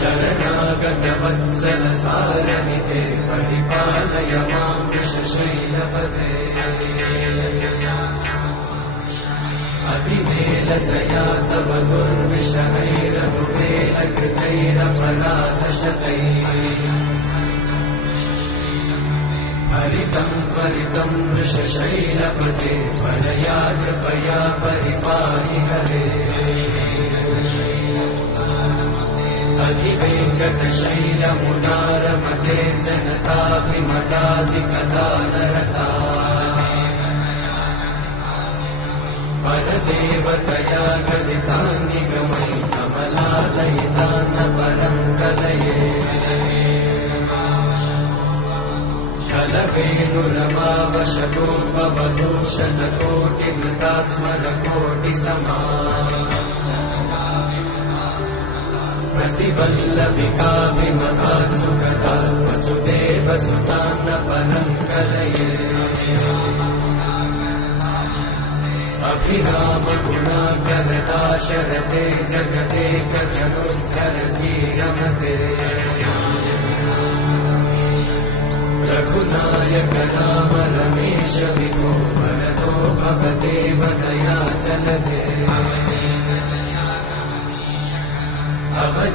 शरणागत वत्सल सारनिधे परिपालय मां वृषशैलपते अतिवेलतया तव दुर्विषहैरनुवेलकृतैरपराधशतैः हरितं त्वरितं वृषशैलपते परया कृपया परिपाहि हरे अधिवेङ्कटशैलमुदारमते जनताभिमताधिकदानरता परदेवतया गदितान्निगमै कमलादयितान्न परं कलये कलवेणुरमावशतोपवधूषणकोटिवृतात् स्मरकोटिसमा प्रतिवल्लभिकाभिमतात् सुखदात् वसुदेवसुतान्न परं कलये अभिरामगुणाकरदाशरथे जगदेकजगोद्धरती रमते रघुनायक राम रमेश विभो वरदो भवदेव दयाचलधे अवधि